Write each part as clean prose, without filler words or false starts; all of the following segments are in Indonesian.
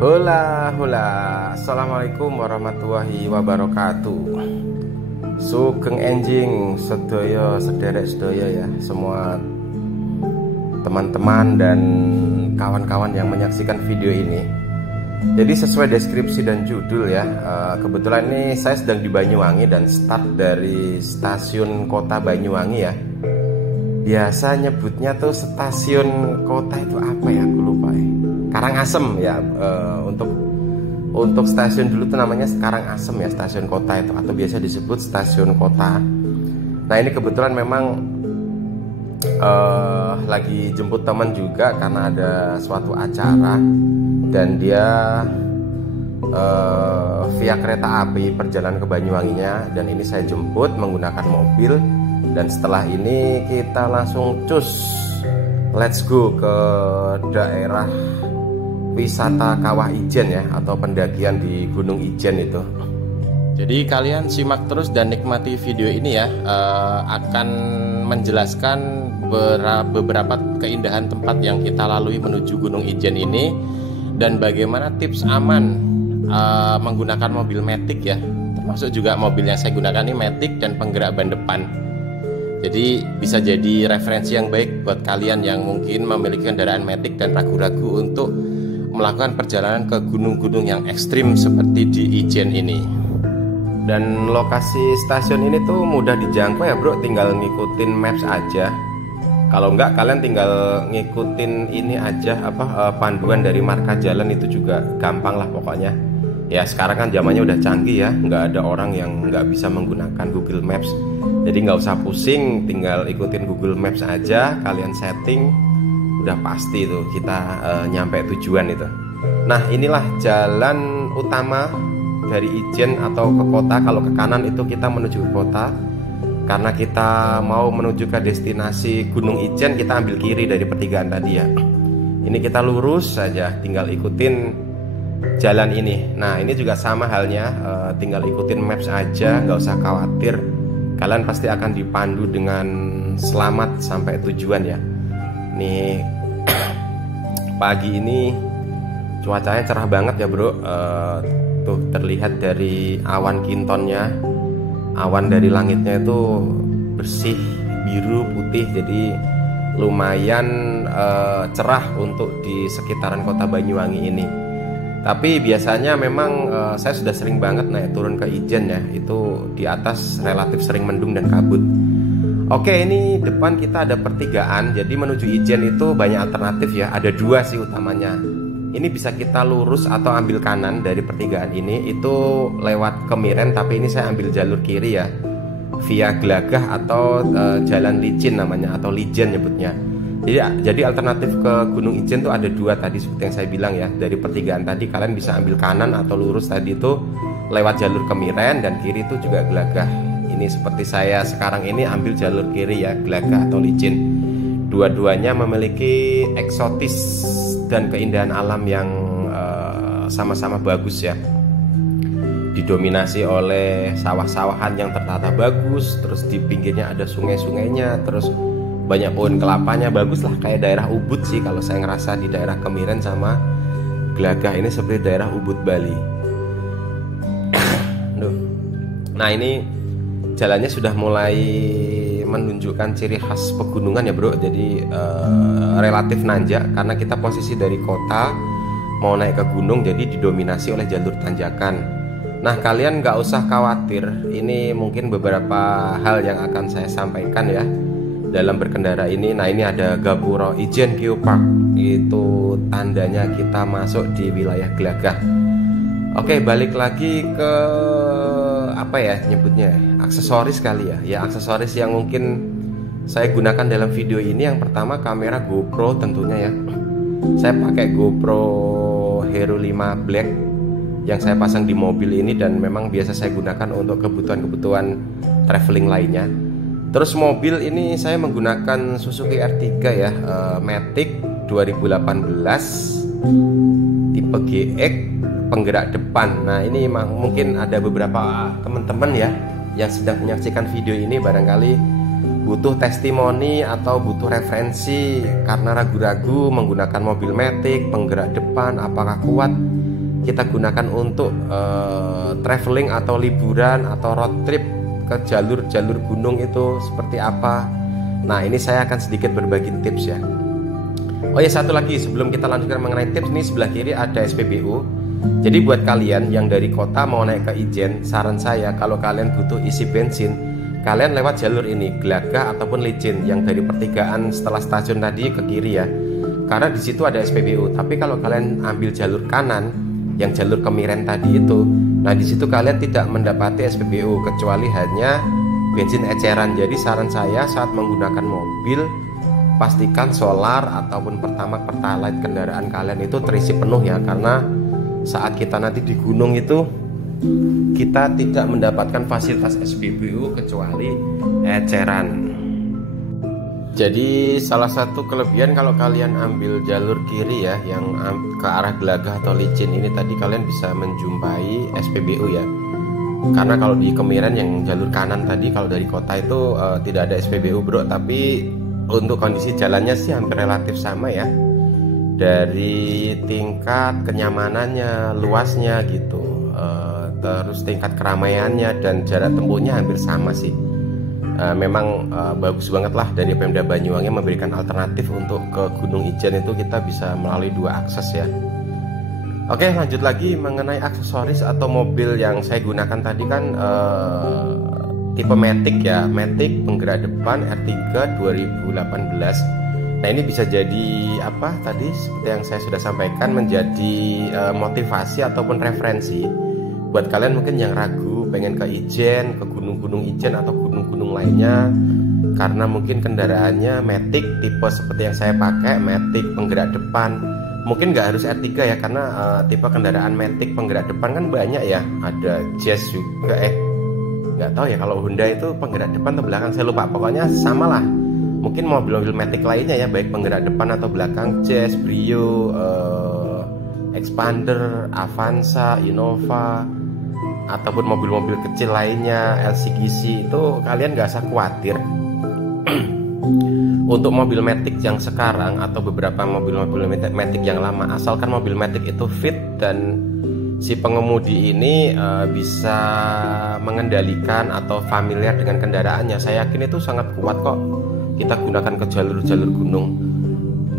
Hola, hola. Assalamualaikum warahmatullahi wabarakatuh. Sugeng enjing sedaya sederek sedaya ya, semua teman-teman dan kawan-kawan yang menyaksikan video ini. Jadi sesuai deskripsi dan judul ya, kebetulan ini saya sedang di Banyuwangi dan start dari stasiun kota Banyuwangi ya. Biasa nyebutnya tuh stasiun kota itu apa ya, aku lupa ya. Karangasem ya, untuk stasiun dulu tuh namanya Karangasem ya, stasiun kota itu, atau biasa disebut stasiun kota. Nah ini kebetulan memang lagi jemput teman juga karena ada suatu acara dan dia via kereta api perjalanan ke Banyuwanginya, dan ini saya jemput menggunakan mobil. Dan setelah ini kita langsung cus, let's go ke daerah wisata Kawah Ijen ya, atau pendakian di Gunung Ijen itu. Jadi kalian simak terus dan nikmati video ini ya, akan menjelaskan beberapa keindahan tempat yang kita lalui menuju Gunung Ijen ini, dan bagaimana tips aman menggunakan mobil Matic ya, termasuk juga mobil yang saya gunakan ini Matic dan penggerak ban depan. Jadi bisa jadi referensi yang baik buat kalian yang mungkin memiliki kendaraan Matic dan ragu-ragu untuk melakukan perjalanan ke gunung-gunung yang ekstrim seperti di Ijen ini. Dan lokasi stasiun ini tuh mudah dijangkau ya bro, tinggal ngikutin maps aja. Kalau enggak kalian tinggal ngikutin ini aja, panduan dari marka jalan itu juga gampang lah pokoknya. Ya sekarang kan zamannya udah canggih ya, nggak ada orang yang nggak bisa menggunakan Google Maps. Jadi nggak usah pusing, tinggal ikutin Google Maps aja, kalian setting, udah pasti tuh kita nyampe tujuan itu. Nah inilah jalan utama dari Ijen atau ke kota. Kalau ke kanan itu kita menuju ke kota, karena kita mau menuju ke destinasi Gunung Ijen kita ambil kiri dari pertigaan tadi ya. Ini kita lurus saja, tinggal ikutin jalan ini. Nah ini juga sama halnya, tinggal ikutin maps aja, nggak usah khawatir, kalian pasti akan dipandu dengan selamat sampai tujuan ya. Nih pagi ini cuacanya cerah banget ya bro, tuh terlihat dari awan kintonnya, awan dari langitnya itu bersih biru putih, jadi lumayan cerah untuk di sekitaran kota Banyuwangi ini. Tapi biasanya memang saya sudah sering banget naik turun ke Ijen ya, itu di atas relatif sering mendung dan kabut. Oke, ini depan kita ada pertigaan, jadi menuju Ijen itu banyak alternatif ya, ada dua sih utamanya. Ini bisa kita lurus atau ambil kanan dari pertigaan ini, itu lewat Kemiren, tapi ini saya ambil jalur kiri ya, via Glagah atau Jalan Licin namanya, atau Lijen nyebutnya. Jadi alternatif ke Gunung Ijen tuh ada dua tadi seperti yang saya bilang ya. Dari pertigaan tadi kalian bisa ambil kanan atau lurus tadi itu lewat jalur Kemiren, dan kiri itu juga Glagah. Ini seperti saya sekarang ini ambil jalur kiri ya, Glagah atau Licin. Dua-duanya memiliki eksotis dan keindahan alam yang sama-sama bagus ya. Didominasi oleh sawah-sawahan yang tertata bagus, terus di pinggirnya ada sungai-sungainya, terus banyak pohon kelapanya, bagus lah, kayak daerah Ubud sih kalau saya ngerasa di daerah Kemiren sama Glagah ini seperti daerah Ubud Bali. Nah ini jalannya sudah mulai menunjukkan ciri khas pegunungan ya bro, jadi relatif nanjak karena kita posisi dari kota mau naik ke gunung, jadi didominasi oleh jalur tanjakan. Nah kalian nggak usah khawatir, ini mungkin beberapa hal yang akan saya sampaikan ya dalam berkendara ini. Nah ini ada Gapura Ijen Geopark, itu tandanya kita masuk di wilayah Glagah. Oke, balik lagi ke apa ya nyebutnya, aksesoris kali ya. Ya aksesoris yang mungkin saya gunakan dalam video ini, yang pertama kamera GoPro tentunya ya. Saya pakai GoPro Hero 5 Black yang saya pasang di mobil ini, dan memang biasa saya gunakan untuk kebutuhan-kebutuhan traveling lainnya. Terus mobil ini saya menggunakan Suzuki R3 ya, Matic 2018 tipe GX penggerak depan. Nah ini mungkin ada beberapa teman-teman ya yang sedang menyaksikan video ini barangkali butuh testimoni atau butuh referensi karena ragu-ragu menggunakan mobil Matic penggerak depan apakah kuat. kita gunakan untuk traveling atau liburan atau road trip ke jalur-jalur gunung itu seperti apa. Nah, ini saya akan sedikit berbagi tips ya. Oh ya, satu lagi sebelum kita lanjutkan mengenai tips, ini sebelah kiri ada SPBU. Jadi buat kalian yang dari kota mau naik ke Ijen, saran saya kalau kalian butuh isi bensin, kalian lewat jalur ini, Glagah ataupun Licin, yang dari pertigaan setelah stasiun tadi ke kiri ya. Karena di situ ada SPBU. Tapi kalau kalian ambil jalur kanan, yang jalur Kemiren tadi itu, nah di situ kalian tidak mendapati SPBU kecuali hanya bensin eceran. Jadi saran saya saat menggunakan mobil, pastikan solar ataupun pertalite kendaraan kalian itu terisi penuh ya, karena saat kita nanti di gunung itu kita tidak mendapatkan fasilitas SPBU kecuali eceran. Jadi salah satu kelebihan kalau kalian ambil jalur kiri ya, yang ke arah Glagah atau Licin ini tadi, kalian bisa menjumpai SPBU ya. Karena kalau di Kemiren yang jalur kanan tadi, kalau dari kota itu tidak ada SPBU bro. Tapi untuk kondisi jalannya sih hampir relatif sama ya, dari tingkat kenyamanannya, luasnya gitu, terus tingkat keramaiannya dan jarak tempuhnya hampir sama sih. Memang bagus banget lah dari Pemda Banyuwangi memberikan alternatif untuk ke Gunung Ijen itu kita bisa melalui 2 akses ya. Oke, lanjut lagi mengenai aksesoris atau mobil yang saya gunakan tadi kan tipe Matic ya, Matic penggerak depan R3 2018. Nah, ini bisa jadi apa tadi seperti yang saya sudah sampaikan, menjadi motivasi ataupun referensi buat kalian mungkin yang ragu pengen ke Ijen, ke gunung-gunung Ijen atau gunung-gunung lainnya, karena mungkin kendaraannya Matic tipe seperti yang saya pakai, Matic penggerak depan. Mungkin nggak harus R3 ya, karena tipe kendaraan Matic penggerak depan kan banyak ya, ada Jazz juga, nggak tahu ya kalau Honda itu penggerak depan atau belakang, saya lupa, pokoknya sama lah. Mungkin mobil-mobil Matic lainnya ya, baik penggerak depan atau belakang, Jazz, Brio, Expander, Avanza, Innova, ataupun mobil-mobil kecil lainnya, LCGC, itu kalian nggak usah khawatir. Untuk mobil Matic yang sekarang atau beberapa mobil-mobil Matic yang lama, asalkan mobil Matic itu fit dan si pengemudi ini bisa mengendalikan atau familiar dengan kendaraannya, saya yakin itu sangat kuat kok kita gunakan ke jalur-jalur gunung.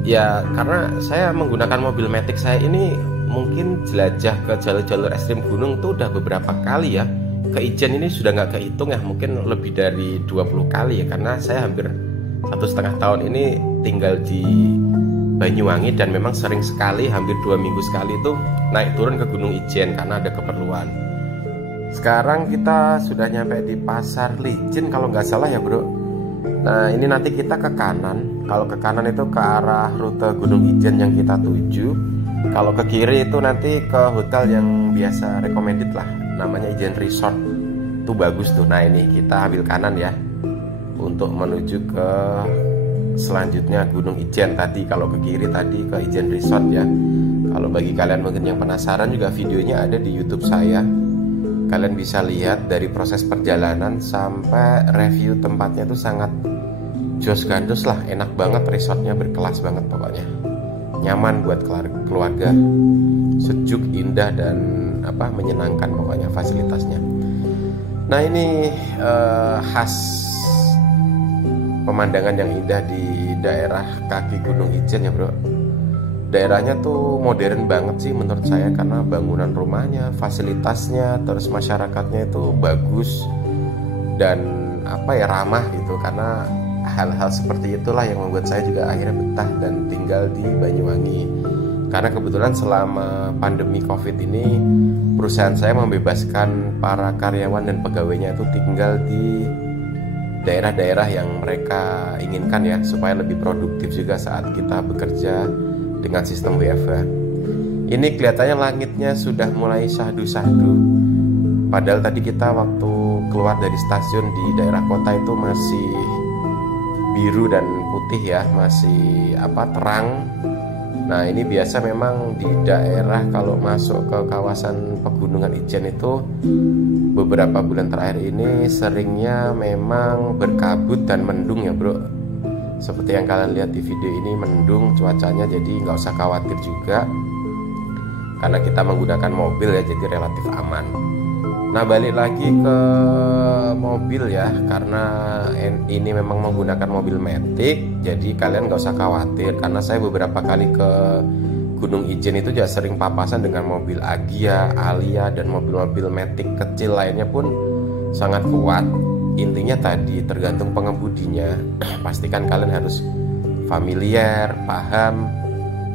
Ya karena saya menggunakan mobil Matic saya ini mungkin jelajah ke jalur-jalur ekstrim gunung tuh udah beberapa kali ya. Ke Ijen ini sudah nggak kehitung ya, mungkin lebih dari 20 kali ya, karena saya hampir 1,5 tahun ini tinggal di Banyuwangi dan memang sering sekali, hampir 2 minggu sekali itu naik turun ke Gunung Ijen karena ada keperluan. Sekarang kita sudah nyampe di Pasar Licin kalau nggak salah ya bro. Nah ini nanti kita ke kanan. Kalau ke kanan itu ke arah rute Gunung Ijen yang kita tuju. Kalau ke kiri itu nanti ke hotel yang biasa recommended lah, namanya Ijen Resort. Itu bagus tuh. Nah ini kita ambil kanan ya untuk menuju ke selanjutnya Gunung Ijen tadi. Kalau ke kiri tadi ke Ijen Resort ya. Kalau bagi kalian mungkin yang penasaran, juga videonya ada di YouTube saya. Kalian bisa lihat dari proses perjalanan sampai review tempatnya itu sangat jos gandos lah, enak banget, resortnya berkelas banget pokoknya. Nyaman buat keluarga, sejuk, indah dan menyenangkan pokoknya fasilitasnya. Nah ini khas pemandangan yang indah di daerah kaki Gunung Ijen ya bro. Daerahnya tuh modern banget sih menurut saya, karena bangunan rumahnya, fasilitasnya, terus masyarakatnya itu bagus dan ramah gitu. Karena hal-hal seperti itulah yang membuat saya juga akhirnya betah dan tinggal di Banyuwangi. Karena kebetulan selama pandemi COVID ini perusahaan saya membebaskan para karyawan dan pegawainya itu tinggal di daerah-daerah yang mereka inginkan ya, supaya lebih produktif juga saat kita bekerja dengan sistem WFH. Ini kelihatannya langitnya sudah mulai syahdu-syahdu. Padahal tadi kita waktu keluar dari stasiun di daerah kota itu masih biru dan putih ya, masih terang. Nah ini biasa memang di daerah kalau masuk ke kawasan pegunungan Ijen itu beberapa bulan terakhir ini seringnya memang berkabut dan mendung ya bro. Seperti yang kalian lihat di video ini, mendung cuacanya, jadi nggak usah khawatir juga. karena kita menggunakan mobil ya, jadi relatif aman. Nah, balik lagi ke mobil ya, karena ini memang menggunakan mobil Matic, jadi kalian gak usah khawatir, karena saya beberapa kali ke Gunung Ijen itu juga sering papasan dengan mobil Agya, Alia, dan mobil-mobil Matic kecil lainnya pun sangat kuat. Intinya tadi tergantung pengemudinya. Pastikan kalian harus familiar, paham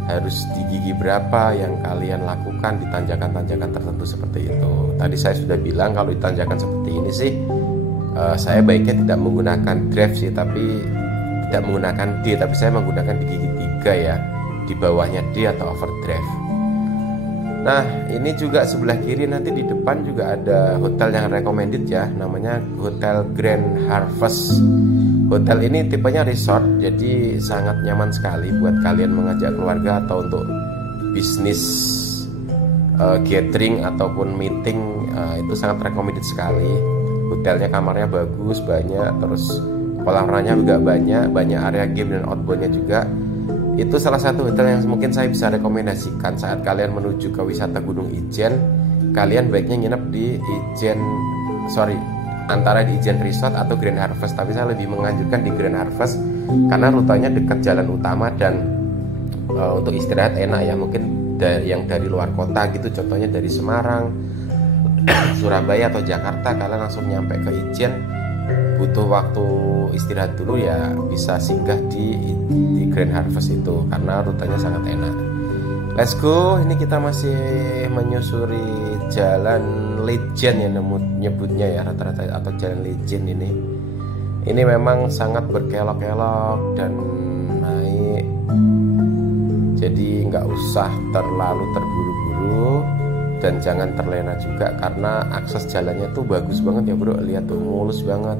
harus di gigi berapa yang kalian lakukan di tanjakan-tanjakan tertentu seperti itu. Tadi saya sudah bilang kalau di tanjakan seperti ini sih saya baiknya tidak menggunakan drive sih, tapi tidak menggunakan D, tapi saya menggunakan di gigi 3 ya, di bawahnya D atau overdrive. Nah, ini juga sebelah kiri nanti di depan juga ada hotel yang recommended ya, namanya Hotel Grand Harvest. Hotel ini tipenya resort, jadi sangat nyaman sekali buat kalian mengajak keluarga atau untuk bisnis gathering ataupun meeting, itu sangat recommended sekali. Hotelnya kamarnya bagus, banyak, terus kolam renangnya juga banyak area game dan outboundnya juga. Itu salah satu hotel yang mungkin saya bisa rekomendasikan saat kalian menuju ke wisata Gunung Ijen. Kalian baiknya nginep di antara di Ijen Resort atau Grand Harvest, tapi saya lebih menganjurkan di Grand Harvest karena rutenya dekat jalan utama dan untuk istirahat enak ya. Mungkin yang dari luar kota gitu, contohnya dari Semarang, Surabaya atau Jakarta, kalian langsung nyampe ke Ijen, butuh waktu istirahat dulu ya, bisa singgah di Grand Harvest itu karena rutenya sangat enak. Let's go. Ini kita masih menyusuri jalan legend ya, nyebutnya ya rata-rata, atau jalan legend ini. Ini memang sangat berkelok-kelok dan naik, jadi nggak usah terlalu terburu-buru dan jangan terlena juga karena akses jalannya tuh bagus banget ya bro. Lihat tuh, mulus banget,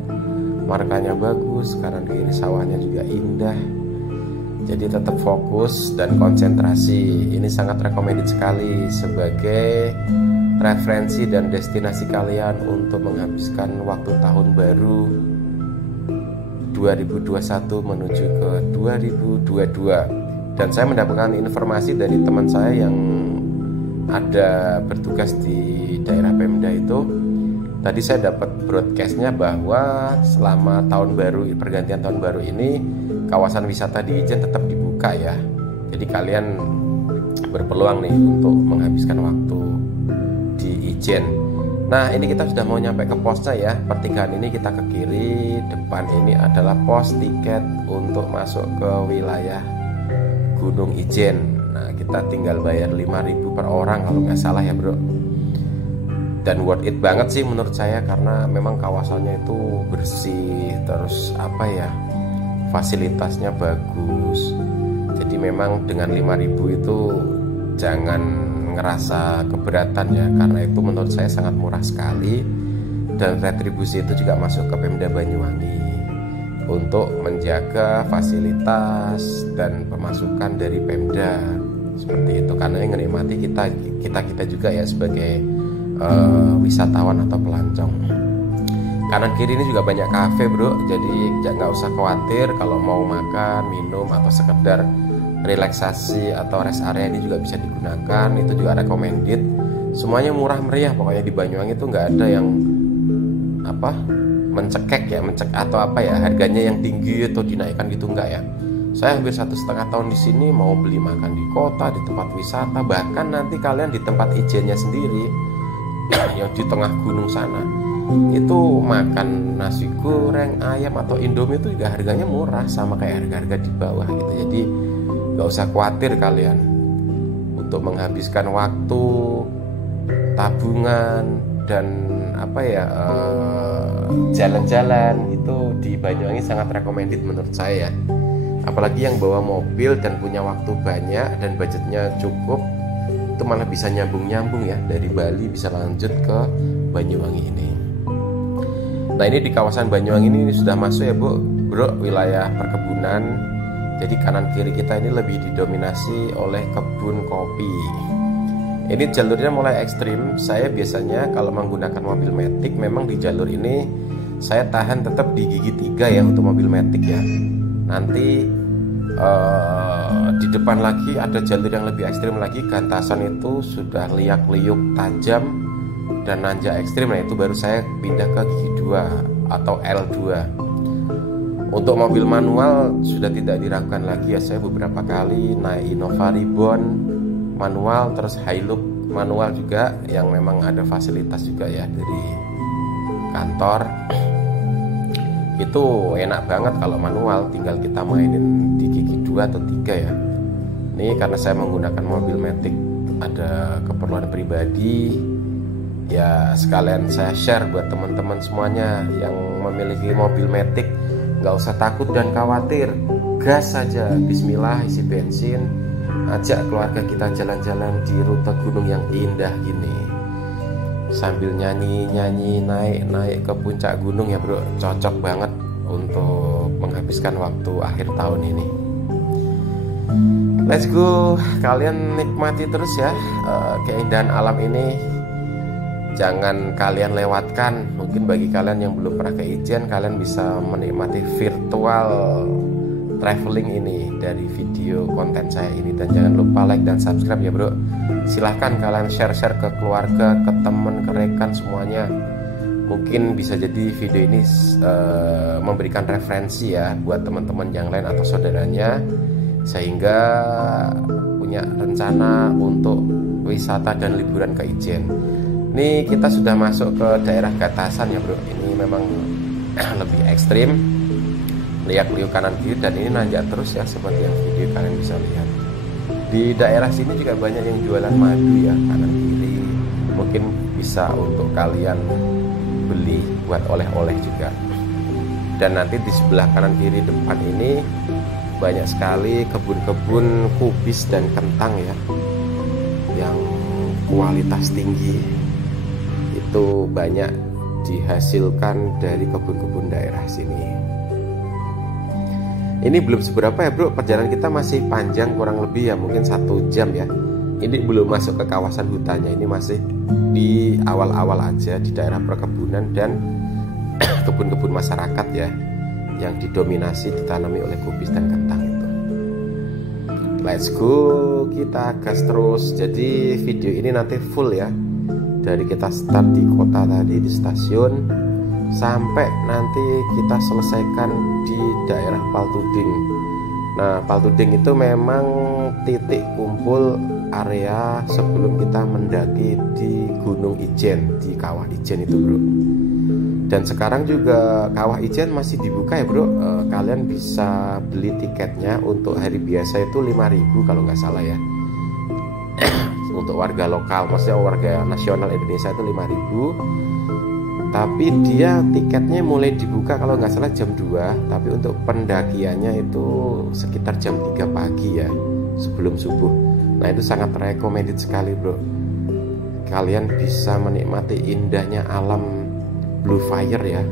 markanya bagus, kanan kiri sawahnya juga indah. Jadi tetap fokus dan konsentrasi. Ini sangat recommended sekali sebagai referensi dan destinasi kalian untuk menghabiskan waktu tahun baru 2021 menuju ke 2022. Dan saya mendapatkan informasi dari teman saya yang ada bertugas di daerah Pemda itu. Tadi saya dapat broadcastnya bahwa selama tahun baru, pergantian tahun baru ini, kawasan wisata di Ijen tetap dibuka ya. Jadi kalian berpeluang nih untuk menghabiskan waktu di Ijen. Nah, ini kita sudah mau nyampe ke posnya ya. Pertigaan ini kita ke kiri, depan ini adalah pos tiket untuk masuk ke wilayah Gunung Ijen. Nah, kita tinggal bayar 5.000 per orang kalau nggak salah ya bro. Dan worth it banget sih menurut saya, karena memang kawasannya itu bersih, terus fasilitasnya bagus. Jadi memang dengan 5.000 itu jangan ngerasa keberatan ya, karena itu menurut saya sangat murah sekali. Dan retribusi itu juga masuk ke Pemda Banyuwangi untuk menjaga fasilitas dan pemasukan dari Pemda seperti itu, karena yang menikmati kita juga ya sebagai wisatawan atau pelancong. Kanan kiri ini juga banyak kafe bro, jadi nggak usah khawatir kalau mau makan, minum, atau sekedar relaksasi atau rest area ini juga bisa digunakan. Itu juga recommended. Semuanya murah meriah pokoknya di Banyuwangi itu, nggak ada yang mencekek atau harganya yang tinggi atau dinaikkan gitu, enggak ya. Saya hampir 1,5 tahun di sini, mau beli makan di kota, di tempat wisata, bahkan nanti kalian di tempat Ijennya sendiri yang di tengah gunung sana, itu makan nasi goreng, ayam, atau indomie itu juga harganya murah, sama kayak harga-harga di bawah gitu. Jadi gak usah khawatir kalian untuk menghabiskan waktu, tabungan, dan jalan-jalan itu di Banyuwangi sangat recommended menurut saya. Apalagi yang bawa mobil dan punya waktu banyak dan budgetnya cukup, itu malah bisa nyambung-nyambung ya, dari Bali bisa lanjut ke Banyuwangi ini. Nah, ini di kawasan Banyuwangi ini sudah masuk ya bro, wilayah perkebunan. Jadi kanan kiri kita ini lebih didominasi oleh kebun kopi. Ini jalurnya mulai ekstrim. Saya biasanya kalau menggunakan mobil Matic, memang di jalur ini saya tahan tetap di gigi 3 ya untuk mobil Matic ya. Nanti Di depan lagi ada jalur yang lebih ekstrim lagi, gantasan itu sudah liak-liuk tajam dan nanjak ekstrim. Nah itu baru saya pindah ke gigi 2 atau L2. Untuk mobil manual sudah tidak diragukan lagi ya, saya beberapa kali naik Innova Reborn manual, terus Hilux manual juga yang memang ada fasilitas juga ya dari kantor. Itu enak banget kalau manual, tinggal kita mainin di gigi 2 atau 3 ya. Ini karena saya menggunakan mobil Matic, ada keperluan pribadi ya, sekalian saya share buat teman-teman semuanya yang memiliki mobil Matic. Nggak usah takut dan khawatir, gas saja, bismillah, isi bensin, ajak keluarga kita jalan-jalan di rute gunung yang indah gini sambil nyanyi-nyanyi, naik-naik ke puncak gunung ya bro. Cocok banget untuk menghabiskan waktu akhir tahun ini. Let's go, kalian nikmati terus ya keindahan alam ini, jangan kalian lewatkan. Mungkin bagi kalian yang belum pernah ke Ijen, kalian bisa menikmati virtual traveling ini dari video konten saya ini. Dan jangan lupa like dan subscribe ya bro. Silahkan kalian share-share ke keluarga, ke teman, ke rekan semuanya. Mungkin bisa jadi video ini memberikan referensi ya buat teman-teman yang lain atau saudaranya, sehingga punya rencana untuk wisata dan liburan ke Ijen. Ini kita sudah masuk ke daerah Gantasan ya bro. Ini memang lebih ekstrim, liak-liuk kanan kiri, dan ini nanjak terus ya seperti yang video kalian bisa lihat. Di daerah sini juga banyak yang jualan madu ya, kanan kiri. Mungkin bisa untuk kalian beli buat oleh-oleh juga. Dan nanti di sebelah kanan kiri depan ini banyak sekali kebun-kebun kubis dan kentang ya, yang kualitas tinggi. Itu banyak dihasilkan dari kebun-kebun daerah sini. Ini belum seberapa ya bro, perjalanan kita masih panjang, kurang lebih ya mungkin 1 jam ya. Ini belum masuk ke kawasan hutannya, ini masih di awal-awal aja di daerah perkebunan dan kebun-kebun masyarakat ya, yang didominasi ditanami oleh kubis dan kentang itu. Let's go, kita gas terus. Jadi video ini nanti full ya, dari kita start di kota tadi di stasiun sampai nanti kita selesaikan di daerah Paltuding. Nah Paltuding itu memang titik kumpul area sebelum kita mendaki di Gunung Ijen, di Kawah Ijen itu bro. Dan sekarang juga Kawah Ijen masih dibuka ya bro. Kalian bisa beli tiketnya untuk hari biasa itu 5.000 kalau nggak salah ya. Untuk warga lokal, maksudnya warga nasional Indonesia itu 5.000. Tapi dia tiketnya mulai dibuka kalau nggak salah jam 2. Tapi untuk pendakiannya itu sekitar jam 3 pagi ya, sebelum subuh. Nah itu sangat recommended sekali bro. Kalian bisa menikmati indahnya alam Blue Fire ya,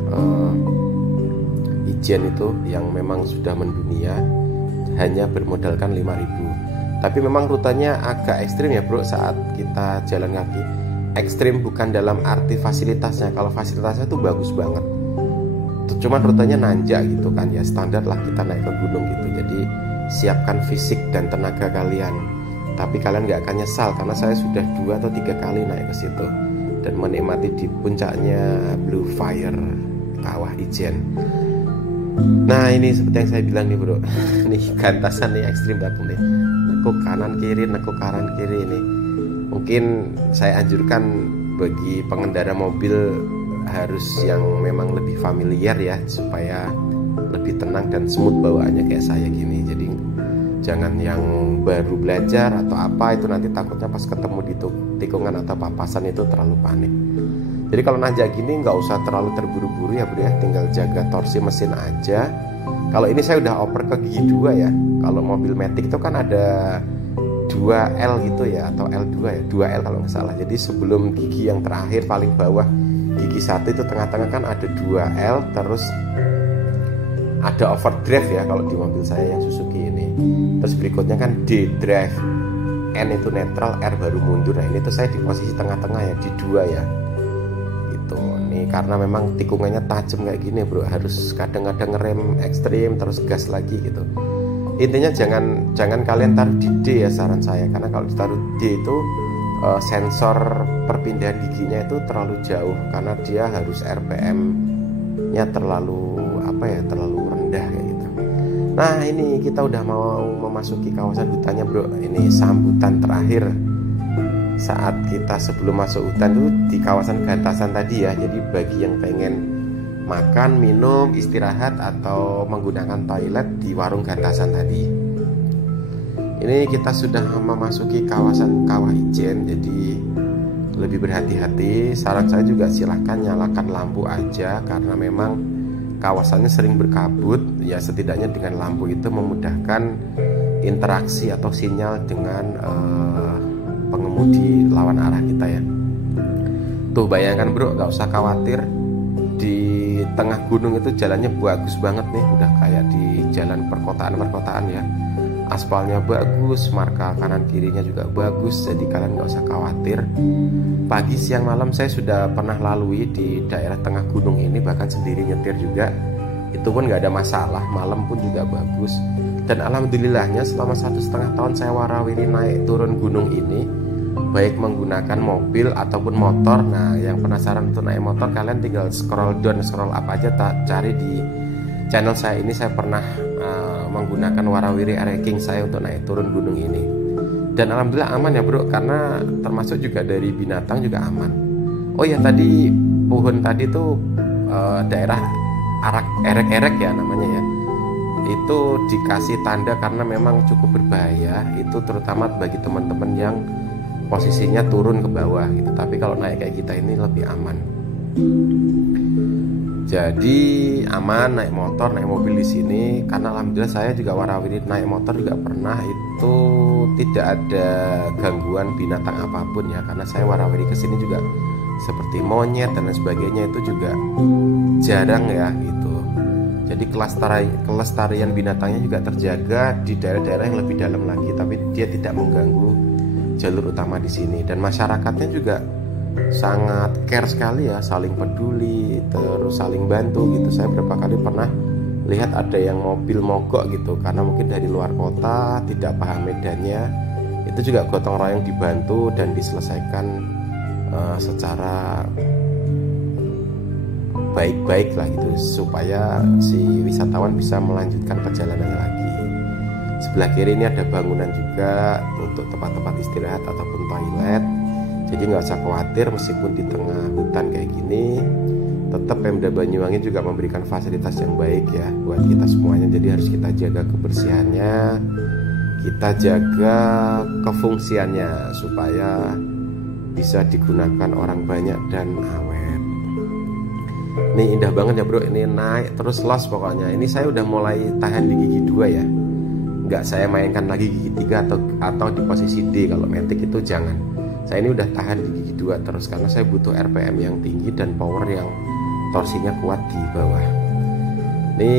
Ijen itu yang memang sudah mendunia, hanya bermodalkan 5.000. Tapi memang rutanya agak ekstrim ya bro saat kita jalan kaki. Ekstrim bukan dalam arti fasilitasnya, kalau fasilitasnya tuh bagus banget, cuman rutanya nanjak gitu kan ya, standar lah kita naik ke gunung gitu. Jadi siapkan fisik dan tenaga kalian, tapi kalian nggak akan nyesal karena saya sudah 2 atau 3 kali naik ke situ dan menikmati di puncaknya Blue Fire Kawah Ijen. Nah ini seperti yang saya bilang nih bro, nih Gantasan nih ekstrim banget nih, nekuk kanan kiri, nekuk kanan kiri ini. Mungkin saya anjurkan bagi pengendara mobil harus yang memang lebih familiar ya, supaya lebih tenang dan smooth bawaannya kayak saya gini. Jadi jangan yang baru belajar atau apa itu nanti takutnya pas ketemu di tikungan atau papasan itu terlalu panik. Jadi kalau nanjak gini nggak usah terlalu terburu-buru ya bro ya, tinggal jaga torsi mesin aja. Kalau ini saya udah oper ke gigi 2 ya. Kalau mobil Matic itu kan ada 2L gitu ya, atau L2 ya, 2L kalau nggak salah. Jadi sebelum gigi yang terakhir paling bawah, gigi 1 itu tengah-tengah kan ada 2L, terus ada overdrive ya kalau di mobil saya yang Suzuki ini. Terus berikutnya kan D drive, N itu netral, R baru mundur. Nah ini tuh saya di posisi tengah-tengah ya, di 2 ya. Gitu. Nih karena memang tikungannya tajam kayak gini bro, harus kadang-kadang ngerem ekstrim terus gas lagi gitu. Intinya jangan kalian taruh di D ya, saran saya, karena kalau ditaruh D itu sensor perpindahan giginya itu terlalu jauh, karena dia harus RPM-nya terlalu terlalu rendah kayak gitu. Nah, ini kita udah mau memasuki kawasan hutannya, bro. Ini sambutan terakhir saat kita sebelum masuk hutan tuh di kawasan Gantasan tadi ya. Jadi bagi yang pengen makan, minum, istirahat atau menggunakan toilet di warung Gantasan tadi. Ini kita sudah memasuki kawasan Kawah Ijen, jadi lebih berhati-hati. Saran saya juga silahkan nyalakan lampu aja, karena memang kawasannya sering berkabut. Ya setidaknya dengan lampu itu memudahkan interaksi atau sinyal dengan pengemudi lawan arah kita ya. Tuh bayangkan bro, gak usah khawatir, di tengah gunung itu jalannya bagus banget nih, udah kayak di jalan perkotaan ya. Aspalnya bagus, marka kanan kirinya juga bagus, jadi kalian gak usah khawatir. Pagi, siang, malam saya sudah pernah lalui di daerah tengah gunung ini, bahkan sendiri nyetir juga, itu pun gak ada masalah. Malam pun juga bagus. Dan alhamdulillahnya selama 1,5 tahun saya warawiri naik turun gunung ini, baik menggunakan mobil ataupun motor. Nah, yang penasaran untuk naik motor, kalian tinggal scroll down, scroll up aja, cari di channel saya ini. Saya pernah menggunakan warawiri ranking saya untuk naik turun gunung ini, dan alhamdulillah aman ya bro, karena termasuk juga dari binatang juga aman. Oh ya, tadi pohon tadi tuh daerah erek-erek ya namanya ya, itu dikasih tanda karena memang cukup berbahaya, itu terutama bagi teman-teman yang posisinya turun ke bawah gitu. Tapi kalau naik kayak kita ini lebih aman. Jadi aman naik motor, naik mobil di sini, karena alhamdulillah saya juga warawiri naik motor juga pernah, itu tidak ada gangguan binatang apapun ya, karena saya warawiri kesini juga seperti monyet dan lain sebagainya itu juga jarang ya gitu. Jadi kelestarian binatangnya juga terjaga di daerah-daerah yang lebih dalam lagi, tapi dia tidak mengganggu jalur utama di sini. Dan masyarakatnya juga sangat care sekali ya, saling peduli, terus saling bantu gitu. Saya beberapa kali pernah lihat ada yang mobil mogok gitu, karena mungkin dari luar kota tidak paham medannya, itu juga gotong royong dibantu dan diselesaikan secara baik-baik lah gitu, supaya si wisatawan bisa melanjutkan perjalanannya lagi. Sebelah kiri ini ada bangunan juga untuk tempat-tempat istirahat ataupun toilet. Jadi nggak usah khawatir, meskipun di tengah hutan kayak gini, tetap Pemda Banyuwangi juga memberikan fasilitas yang baik ya buat kita semuanya. Jadi harus kita jaga kebersihannya, kita jaga kefungsiannya supaya bisa digunakan orang banyak dan awet. Ini indah banget ya bro, ini naik terus los pokoknya. Ini saya udah mulai tahan di gigi 2 ya, nggak saya mainkan lagi gigi 3 atau di posisi D. Kalau Matic itu jangan. Saya ini udah tahan di gigi 2 terus, karena saya butuh RPM yang tinggi dan power yang torsinya kuat di bawah. Ini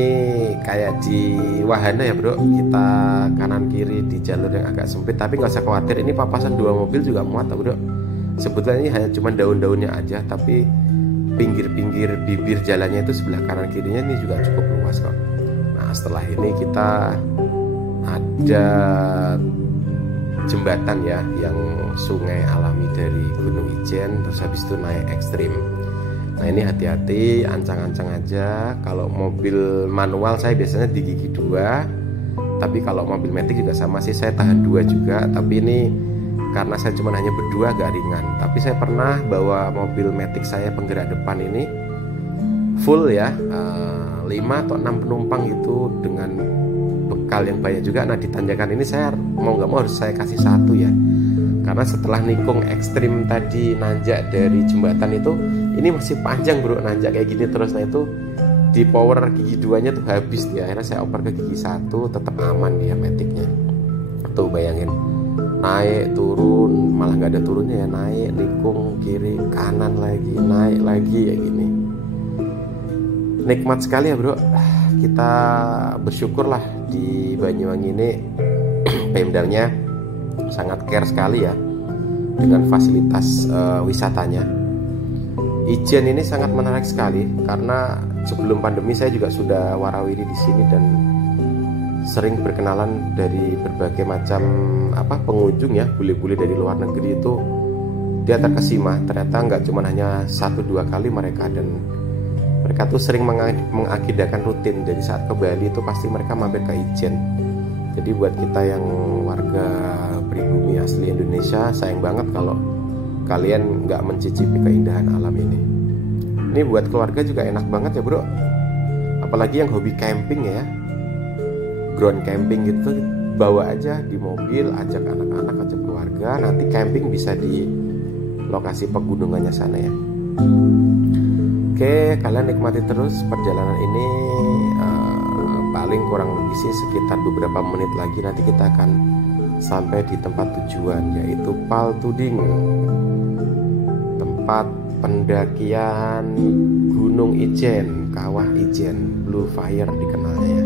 kayak di wahana ya bro, kita kanan kiri di jalur yang agak sempit, tapi nggak usah khawatir, ini papasan 2 mobil juga muat bro. Sebetulnya ini hanya cuma daun-daunnya aja, tapi pinggir-pinggir bibir jalannya itu sebelah kanan kirinya ini juga cukup luas kok. Nah setelah ini kita ada jembatan ya, yang sungai alami dari Gunung Ijen, terus habis itu naik ekstrim. Nah ini hati-hati, ancang-ancang aja. Kalau mobil manual saya biasanya di gigi 2, tapi kalau mobil Matic juga sama sih, saya tahan 2 juga. Tapi ini karena saya cuma hanya berdua agak ringan. Tapi saya pernah bawa mobil Matic saya penggerak depan ini full ya, 5 atau 6 penumpang itu dengan bekal yang banyak juga. Nah di tanjakan ini saya mau nggak mau harus saya kasih 1 ya, karena setelah nikung ekstrim tadi, nanjak dari jembatan itu, ini masih panjang bro, nanjak kayak gini terus. Nah itu di power gigi 2 nya tuh habis dia, akhirnya saya oper ke gigi 1, tetap aman dia Maticnya. Tuh bayangin, naik turun, malah nggak ada turunnya ya, naik nikung kiri kanan lagi, naik lagi kayak gini. Nikmat sekali ya bro. Kita bersyukurlah di Banyuwangi ini Pemdanya sangat care sekali ya dengan fasilitas wisatanya. Ijen ini sangat menarik sekali, karena sebelum pandemi saya juga sudah warawiri di sini, dan sering berkenalan dari berbagai macam pengunjung ya, bule-bule dari luar negeri itu dia terkesima. Ternyata nggak cuma hanya 1-2 kali mereka, dan mereka tuh sering mengagendakan rutin. Jadi saat ke Bali itu pasti mereka mampir ke Ijen. Jadi buat kita yang warga pribumi asli Indonesia, sayang banget kalau kalian nggak mencicipi keindahan alam ini. Ini buat keluarga juga enak banget ya bro, apalagi yang hobi camping ya, ground camping gitu, bawa aja di mobil, ajak anak-anak, ajak keluarga, nanti camping bisa di lokasi pegunungannya sana ya. Oke, kalian nikmati terus perjalanan ini. Paling kurang lebih sih sekitar beberapa menit lagi nanti kita akan sampai di tempat tujuan, yaitu Paltuding, tempat pendakian Gunung Ijen, Kawah Ijen, Blue Fire dikenalnya ya.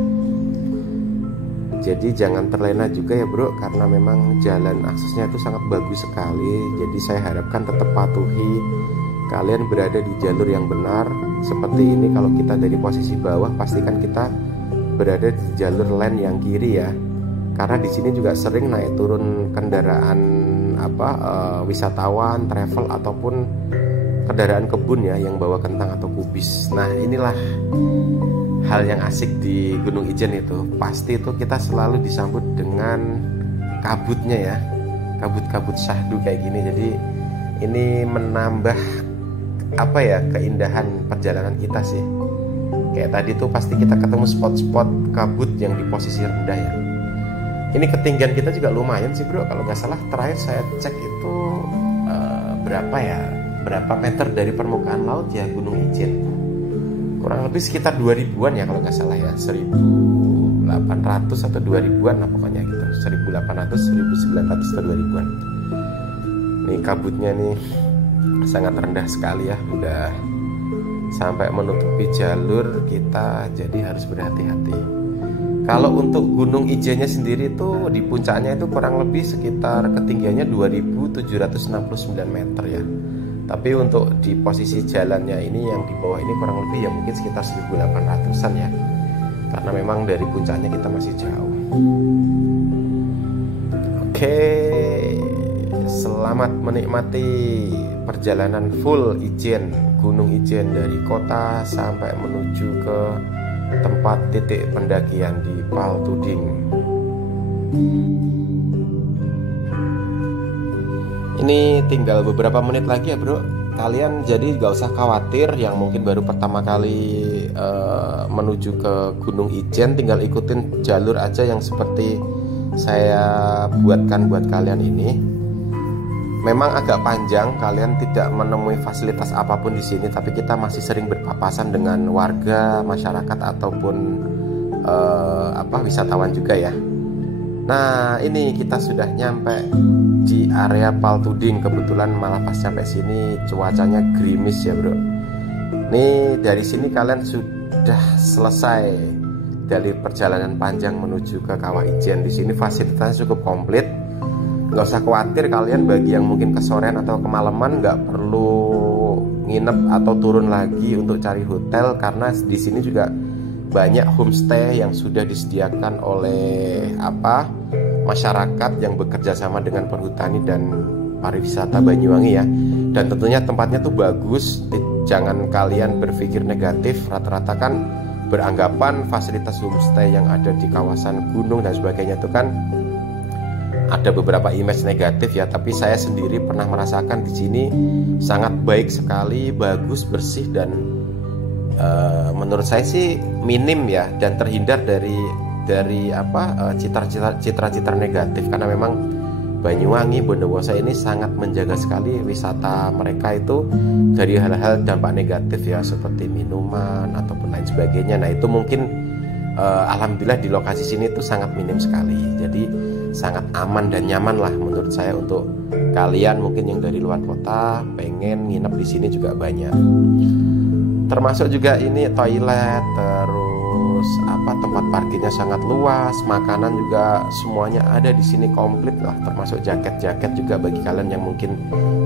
Jadi jangan terlena juga ya bro, karena memang jalan aksesnya itu sangat bagus sekali. Jadi saya harapkan tetap patuhi, kalian berada di jalur yang benar. Seperti ini, kalau kita dari posisi bawah pastikan kita berada di jalur lane yang kiri ya, karena di sini juga sering naik turun kendaraan wisatawan, travel ataupun kendaraan kebun ya yang bawa kentang atau kubis. Nah inilah hal yang asik di Gunung Ijen itu, pasti itu kita selalu disambut dengan kabutnya ya, kabut-kabut syahdu kayak gini. Jadi ini menambah keindahan perjalanan kita sih. Kayak tadi tuh pasti kita ketemu spot-spot kabut yang di posisi rendah ya. Ini ketinggian kita juga lumayan sih bro, kalau nggak salah terakhir saya cek itu berapa meter dari permukaan laut ya Gunung Ijen. Kurang lebih sekitar 2000-an ya kalau nggak salah ya, 1800 atau 2000-an lah pokoknya gitu, 1800, 1900 atau 2000-an. Nih kabutnya nih sangat rendah sekali ya, udah sampai menutupi jalur kita, jadi harus berhati-hati. Kalau untuk Gunung Ijennya sendiri itu di puncaknya itu kurang lebih sekitar ketinggiannya 2769 meter ya. Tapi untuk di posisi jalannya ini yang di bawah ini kurang lebih ya mungkin sekitar 1800-an ya, karena memang dari puncaknya kita masih jauh. Oke, selamat menikmati perjalanan full Ijen, Gunung Ijen, dari kota sampai menuju ke tempat titik pendakian di Paltuding. Ini tinggal beberapa menit lagi ya bro. Kalian jadi gak usah khawatir yang mungkin baru pertama kali menuju ke Gunung Ijen, tinggal ikutin jalur aja yang seperti saya buatkan buat kalian ini. Memang agak panjang, kalian tidak menemui fasilitas apapun di sini, tapi kita masih sering berpapasan dengan warga, masyarakat ataupun wisatawan juga ya. Nah, ini kita sudah nyampe di area Paltuding. Kebetulan malah pas sampai sini cuacanya gerimis ya, Bro. Nih, dari sini kalian sudah selesai dari perjalanan panjang menuju ke Kawah Ijen. Di sini fasilitasnya cukup komplit. Nggak usah khawatir kalian bagi yang mungkin kesorean atau kemalaman, nggak perlu nginep atau turun lagi untuk cari hotel, karena di sini juga banyak homestay yang sudah disediakan oleh masyarakat yang bekerja sama dengan perhutani dan pariwisata Banyuwangi ya. Dan tentunya tempatnya tuh bagus, jangan kalian berpikir negatif. Rata-rata kan beranggapan fasilitas homestay yang ada di kawasan gunung dan sebagainya itu kan ada beberapa image negatif ya, tapi saya sendiri pernah merasakan di sini sangat baik sekali, bagus, bersih, dan menurut saya sih minim ya, dan terhindar dari citra-citra negatif, karena memang Banyuwangi, Bondowoso ini sangat menjaga sekali wisata mereka itu dari hal-hal dampak negatif ya, seperti minuman ataupun lain sebagainya. Nah itu mungkin alhamdulillah di lokasi sini itu sangat minim sekali, jadi sangat aman dan nyaman lah menurut saya untuk kalian mungkin yang dari luar kota pengen nginep di sini juga banyak. Termasuk juga ini toilet, terus tempat parkirnya sangat luas, makanan juga semuanya ada di sini komplit lah, termasuk jaket-jaket juga bagi kalian yang mungkin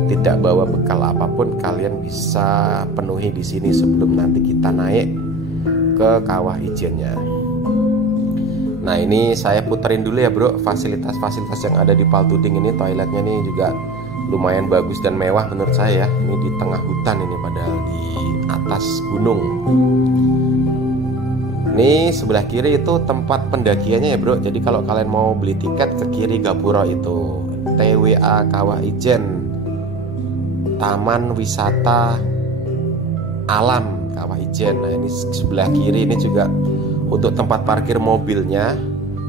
tidak bawa bekal apapun, kalian bisa penuhi di sini sebelum nanti kita naik ke Kawah Ijennya. Nah ini saya puterin dulu ya bro, fasilitas-fasilitas yang ada di Paltuding ini. Toiletnya nih juga lumayan bagus dan mewah menurut saya. Ini di tengah hutan ini, padahal di atas gunung. Ini sebelah kiri itu tempat pendakiannya ya bro. Jadi kalau kalian mau beli tiket, ke kiri Gapura itu TWA Kawah Ijen, Taman Wisata Alam Kawah Ijen. Nah ini sebelah kiri ini juga untuk tempat parkir mobilnya.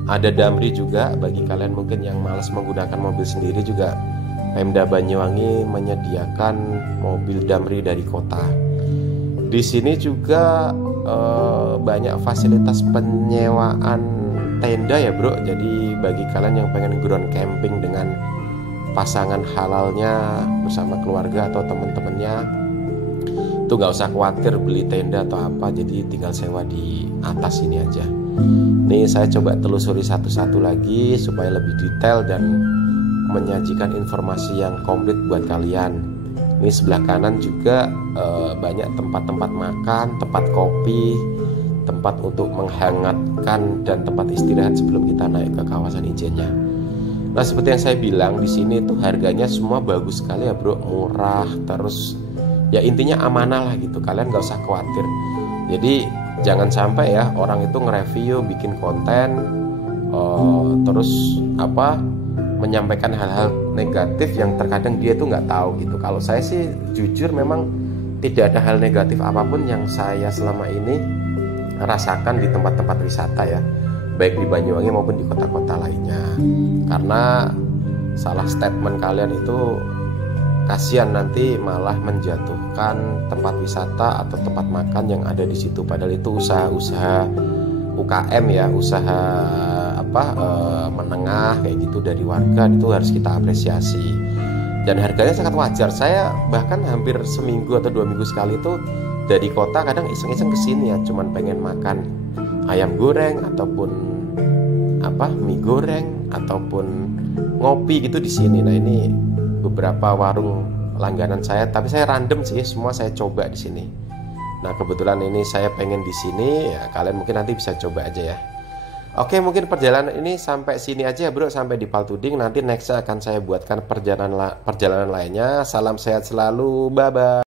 Ada Damri juga, bagi kalian mungkin yang malas menggunakan mobil sendiri juga Pemda Banyuwangi menyediakan mobil Damri dari kota. Di sini juga banyak fasilitas penyewaan tenda ya bro. Jadi bagi kalian yang pengen ground camping dengan pasangan halalnya bersama keluarga atau teman-temannya, itu nggak usah khawatir beli tenda atau apa, jadi tinggal sewa di atas ini aja. Ini saya coba telusuri satu-satu lagi supaya lebih detail dan menyajikan informasi yang komplit buat kalian. Ini sebelah kanan juga banyak tempat-tempat makan, tempat kopi, tempat untuk menghangatkan, dan tempat istirahat sebelum kita naik ke kawasan Ijennya. Nah seperti yang saya bilang, di sini tuh harganya semua bagus sekali ya bro, murah, terus ya intinya amanah lah gitu, kalian gak usah khawatir. Jadi jangan sampai ya orang itu nge-review, bikin konten terus menyampaikan hal-hal negatif yang terkadang dia tuh nggak tahu gitu. Kalau saya sih jujur memang tidak ada hal negatif apapun yang saya selama ini rasakan di tempat-tempat wisata ya, baik di Banyuwangi maupun di kota-kota lainnya. Karena salah statement kalian itu kasihan nanti malah menjatuhkan tempat wisata atau tempat makan yang ada di situ, padahal itu usaha-usaha UKM ya, usaha menengah kayak gitu dari warga, itu harus kita apresiasi. Dan harganya sangat wajar. Saya bahkan hampir seminggu atau 2 minggu sekali itu dari kota kadang iseng-iseng kesini ya, cuman pengen makan ayam goreng ataupun mie goreng ataupun ngopi gitu di sini. Nah ini beberapa warung langganan saya, tapi saya random sih, semua saya coba di sini. Nah kebetulan ini saya pengen di sini ya, kalian mungkin nanti bisa coba aja ya. Oke, mungkin perjalanan ini sampai sini aja bro, sampai di Paltuding. Nanti next akan saya buatkan perjalanan lainnya. Salam sehat selalu, bye bye.